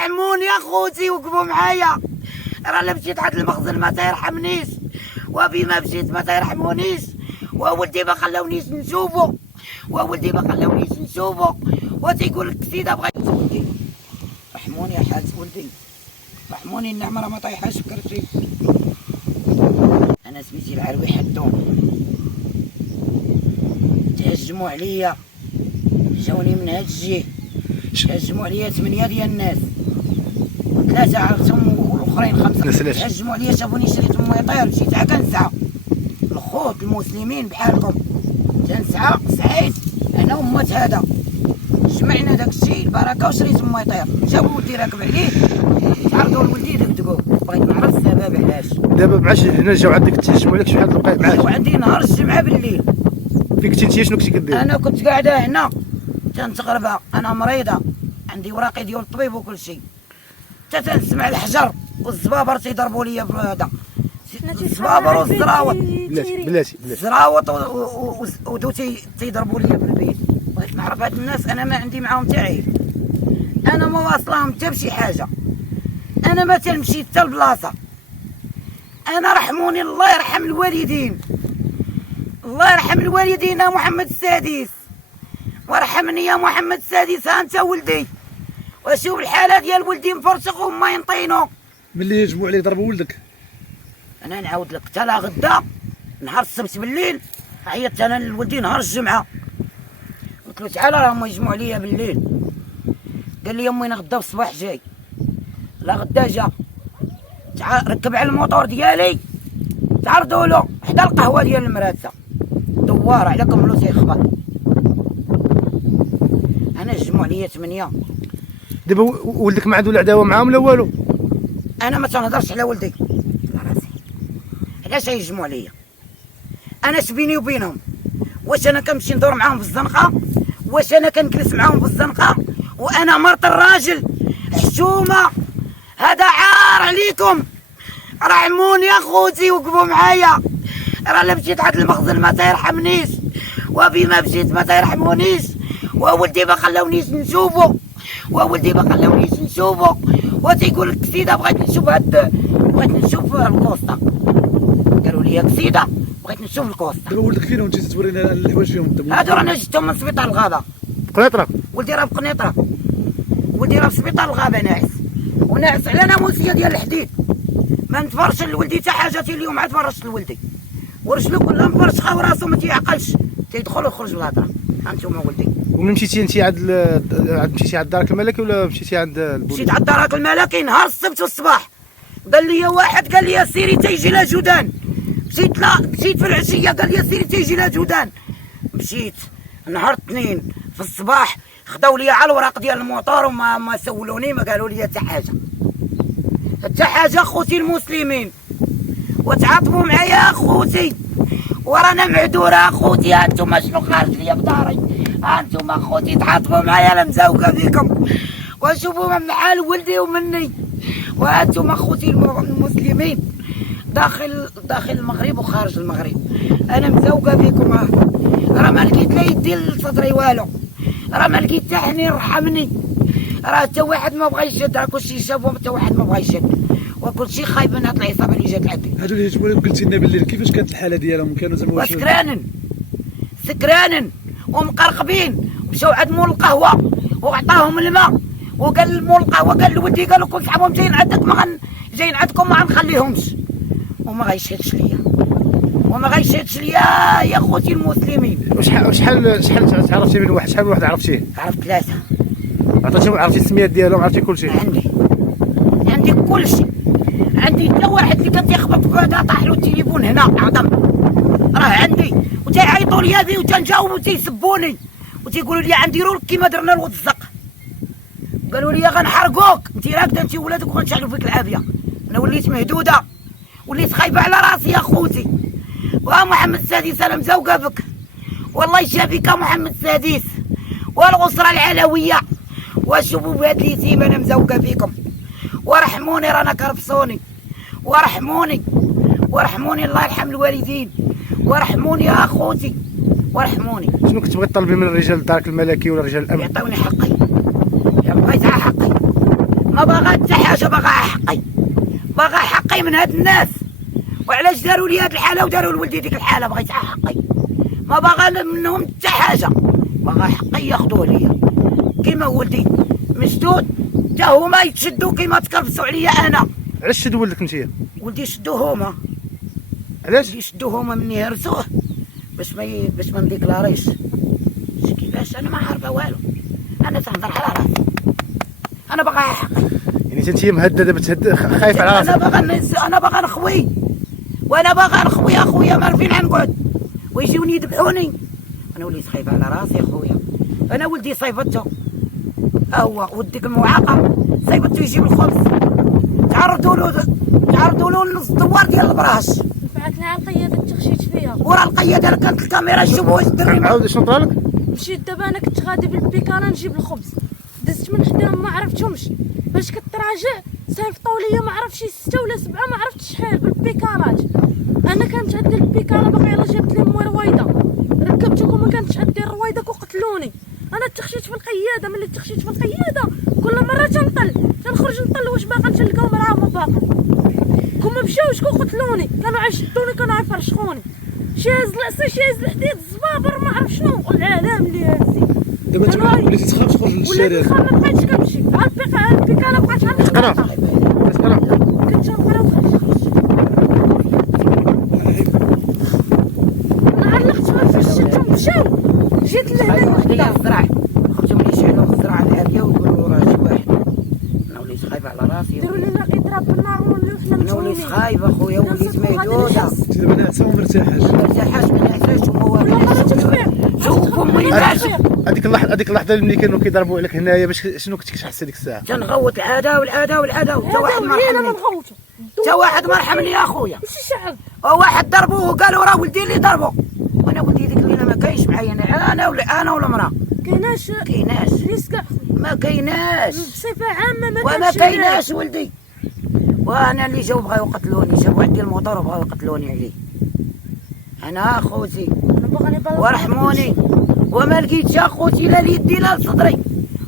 رحموني يا خوتي وقفوا معايا. راه الا مشيت عند المخزن ما تيرحمنيش، وبما مشيت ما تيرحمونيش، وولدي ما خلاونيش نشوفو، وولدي ما خلاونيش نشوفو، وتيقول لك سيدة بغيت ولدي. رحموني يا حاج ولدي، رحموني، النعمة راه ما طايحاش في كرشي. انا سميتي العروي حدو، تهجموا عليا، جاوني من هاد الجهه، تهجموا عليا 8 ديال الناس، 3 عرفتهم والاخرين 5. تهجموا عليا شافوني شريت الميطير مشيت عا كنسعى. الخوت المسلمين بحالكم تنسعى، سعيت انا ومات هذا، جمعنا داك الشيء البركه وشريت الميطير. جابوا ولدي راكب عليه، تعرضوا لولدي دقدقوه، بغيت نعرف السبب علاش. دابا معاش هنا جاو عندك تهجموا عليك، شحال الوقيت معاك؟ جاو عندي نهار الجمعه بالليل. فين كنتي انت؟ شنو كنتي كدير؟ انا كنت قاعده هنا تنتغربه، انا مريضه عندي وراقي ديال الطبيب وكل شيء، حتى تنسمع الحجر والزبابر تيضربوا ليا بهذا الزبابر والزراوط. بلاتي الزراوط ودو تيضربوا ليا بالبيت. بغيت نعرف هاد الناس، انا ما عندي معاهم حتى عيب، انا ما واصلاهم حتى بشي حاجه، انا ما تنمشي حتى لبلاصه. انا رحموني، الله يرحم الوالدين، الله يرحم الوالدين يا محمد السادس، وارحمني يا محمد السادس. ها انت ولدي، وشوف الحاله ديال ولدي مفرشخ وما ينطينو. ملي هجموا عليه ضربوا ولدك؟ انا نعاود لك، حتى لا غدا نهار السبت بالليل عيطت انا لولدي نهار الجمعه، قلت له تعال راهم يجمعوا عليا بالليل. قال لي امي انا غدا في الصباح جاي. لا غدا جا، تعال ركب على الموطور ديالي، تعرضوا له حدا القهوه ديال المراتسه، دوار على كملو تيخبط. انا جمعوا عليا 8. دابا ولدك ما عنده لا عداوه معاهم لا والو؟ انا ما تنهضرش على ولدي على راسي، علاش يجمعوا عليا؟ انا اش بيني وبينهم؟ واش انا كنمشي ندور معاهم في الزنقه؟ واش انا كنجلس معاهم في الزنقه وانا مرت الراجل حشومه؟ هذا عار عليكم، رحموني يا خوتي وقفوا معايا. راه الا مشيت عند المخزن ما تيرحمنيش، وبما مشيت ما تيرحمونيش، وولدي ما خلاونيش نشوفو، وولدي ما خلاونيش نشوفو، وتيقول لك سيدة بغيت نشوف بغيت نشوف الكوسطا. قالوا لي ياك سيدة بغيت نشوف الكوسطا. دابا ولدك فين وانت تورينا الحوايج فيهم انت؟ هادو رانا جبتهم من سبيطار الغابة. قنيطرة؟ ولدي راه في قنيطرة، ولدي راه في سبيطار الغابة ناعس، وناعس على ناموسية ديال الحديد. ما نتفرش لولدي حتى حاجة، اليوم عاد فرشت لولدي، ورجلو كلها مفرشخة وراسو ما تيعقلش، تيدخل ويخرج بالهضرة. هانتوما ولدي. ومن مشيتي انت مشيتي عند الدرك الملكي ولا مشيتي عند البوليس؟ مشيت عند الدرك الملكي نهار السبت والصباح. قال لي واحد، قال لي سيري تيجي لا جودان. مشيت في العشيه، قال لي سيري تيجي لا جودان. مشيت نهار الاثنين في الصباح، خداو لي على الوراق ديال الموطور وما سولوني، ما قالوا لي حتى حاجه، حتى حاجه. خوتي المسلمين وتعاطفوا معايا اخوتي، ورانا معذوره اخوتي. ها انتم شنو خارج ليا بداري، ها انتم اخوتي تعاطفوا معايا، انا مزوقه بكم، وشوفوا من حال ولدي ومني. وها انتم اخوتي المسلمين داخل المغرب وخارج المغرب، انا مزوقه بكم. راه ما لقيت لا يدي لصدري والو، راه ما لقيت حتى حنين يرحمني، راه حتى واحد ما بغى يشد، راه كلشي شافهم حتى واحد ما بغى يشد، وكلشي خايب من هاد العصابه اللي جات لعندي. هادو اللي هجموا عليك قلتي لنا بالليل، كيفاش كانت الحاله ديالهم؟ كانوا زعما سكرانن ومقرقبين، مشاو عند مول القهوه وعطاهم الماء، وقال مول القهوه قال لولدي، قالوا كل صحابهم جايين عندك جايين عندكم ما غنخليهمش، وما غيشهدش ليا، وما غيشهدش ليا يا خوتي المسلمين. وشحال تعرفتي من واحد؟ شحال من واحد عرفتيه؟ عرفت 3. عرفتي السميات ديالهم؟ عرفتي كلشي؟ عندي كلشي، عندي حتى واحد اللي كان تيخبط بهذا طاح له التليفون هنا عظم، راه عندي، وتيعيطوا لي هذه وتنجاوب وتيسبوني وتيقولوا لي نديروا لك كيما درنا لولد الزق. قالوا لي غنحرقوك، انت راكده انت ولادك وغنشعلوا فيك العافيه. انا وليت مهدوده، وليت خايبه على راسي يا خوتي. وها محمد السادس انا مزوقه بك، والله يشافيك محمد السادس والاسره العلويه. وشوفوا بهاد اليتيم انا مزوقه فيكم، ورحموني رانا كربصوني، ورحموني الله يرحم الوالدين، ورحموني يا اخوتي، ورحموني. شنو كنت بغيت تطلبي من رجال الدرك الملكي ولا رجال الامن؟ يعطوني حقي، بغيت حقي، ما باغا حتى حاجه، باغا حقي، باغا حقي من هاد الناس. وعلاش داروا لي هاد الحاله وداروا لولدي ديك الحاله؟ بغيت حقي، ما باغا منهم حتى حاجه، باغا حقي ياخذوه ليا. كيما ولدي مشدود حتى هما يتشدوا كيما تكربسوا عليا انا. علاش شد ولدك انت؟ ولدي شدوه هما، علاش؟ يشدوه هما مني هرسوه باش ما نديكلاريش. كيفاش؟ انا ما عارفه والو، انا تنهضر على راسي، انا باغا حقي. يعني انت مهدده خايف على راسك؟ انا باغا نخوي، وانا باغا نخوي اخويا، ما فين غنقعد ويجيوني يذبحوني. انا وليت خايف على راسي اخويا. انا ولدي صيفته، ها هو وديك المعاقه صيفته يجيب الخبز، تعرضوا له نص دوار ديال البراش. دفعت لها القياده تغشيت فيها، ورا القياده كانت الكاميرا شوفوا واش الدري. عاود شنو طرالك؟ مشيت دابا انا كنت غادي بالبيكاله نجيب الخبز، دزت من حداهم ما عرفتهمش، باش كتراجع صيفطوا ليا ما عرفتش 6 ولا 7 ما عرفتش شحال بالبيكالات. انا كانت عندي البيكاله باقي يلاه جابت لي مو رويده، ركبتهم ما كانتش عندي الرويده وقتلوني. انا تخشيت في القياده، ملي تخشيت في القياده كل مره تنخرج نطل واش باقا نتلقاو معاهم باقا. كون مشاوش قتلوني، كانوا عيشتوني، كانوا عيفرشخوني، شي هاز العصا شي هاز الحديد الزبابر ما عرف شنو العالم اللي هازين. دابا انت وليتي تخاف تخرج من الشارع؟ وليت نخاف، ما بقيتش كنمشي، البيكاله بقات عندي تقرا كنت نقرا وخرجت. علقتهم في الشتم مشاو، جيت لهنا وحدي الزرع خرجوا لي يشعلوا الزرع العاليه ويقولوا راه شي واحد. انا وليت خايف على راسي، ديروا لنا اضراب بالنار ونحنا انا وليت خايف اخويا، وليت مهدوده. انت دابا ناعسه وما مرتاحاش؟ ما ارتاحاش، ما نعساش وما والو. شوف امي هذيك اللحظه اللي كانوا كيضربوا عليك هنايا، باش شنو كنت كتحس ديك الساعه؟ تنغوت العاده والعاده حتى واحد ما ولينا ما رحمني، نغوتو حتى واحد ما رحمني يا اخويا. ماشي شعب. وواحد ضربوه وقالوا راه ولدي اللي ضربه، وانا ولدي ديك الليله ما كاينش معايا، انا ولا المراه كايناش ريسك ما كايناش بصفه عامه ما وما كانش كايناش ولدي. وانا اللي جاو بغاو يقتلوني، جابوا عندي الموطور وبغاو يقتلوني عليه انا اخوتي ورحموني، وما لقيتش اخوتي لا ليدي لا لصدري.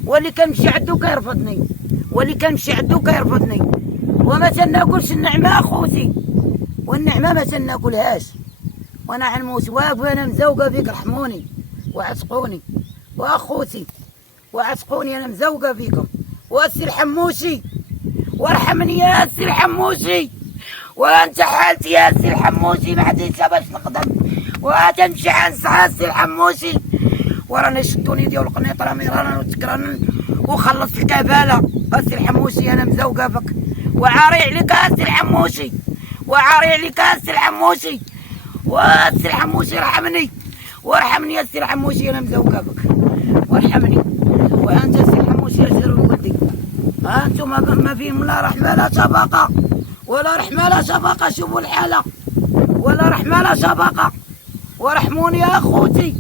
واللي كنمشي عندو كيرفضني، وما تناكلش النعمه اخوتي، والنعمه ما تناكلهاش. وانا على الموت واقف، انا مزوقه بيك، رحموني وعتقوني واخوتي وعتقوني، انا مزوقه بيكم. والسي الحموشي وارحمني يا سي الحموشي، وانت حالتي يا سي الحموشي ما عنديش باش نقدم، وتمشي عن سي الحموشي. ورانا شدوني ديال القنيطره مرارا وتكرارا وخلص الكفاله. سي الحموشي انا مزوقه بك، وعاري عليك يا سي الحموشي، وسي الحموشي ارحمني وارحمني يا سي الحموشي، انا مزوقه بك وارحمني. وانت سي الحموشي اجر ولدي، انتم ما فيهم لا رحمه لا شفقه، ولا رحمه لا شفقه. شوفوا الحاله، ولا رحمه لا شفقه. ورحموني يا اخوتي،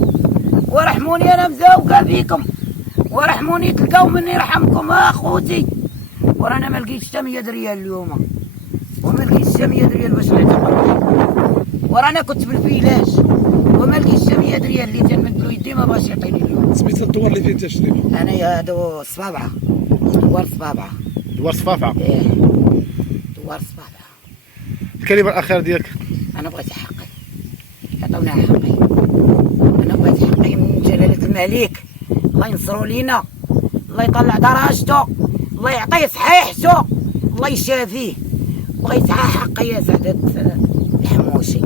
ورحموني، انا مزوقه فيكم، ورحموني تلقاو مني يرحمكم يا اخوتي. ورانا ما لقيتش حتى 100 ريال اليوم، وما لقيتش حتى 100 ريال باش نعتقل. ورانا كنت في الفيلاج وما لقيتش 100 ريال اللي تنمد له يدي، ما بغاش يعطيني اليوم. سميت الدوار اللي فين تشري؟ انا يا هادو الصبابعه، دوار صبابعه. دوار صفافعه؟ ايه دوار صبابعه. الكلمه الاخيره ديالك؟ انا بغيت حقي، عطاونا حقي، انا بغيت حقي من جلاله الملك. الله ينصروا لينا، الله يطلع درجته، الله يعطيه صحيحته، الله يشافيه. بغيت حقي يا سعادة الحموشي.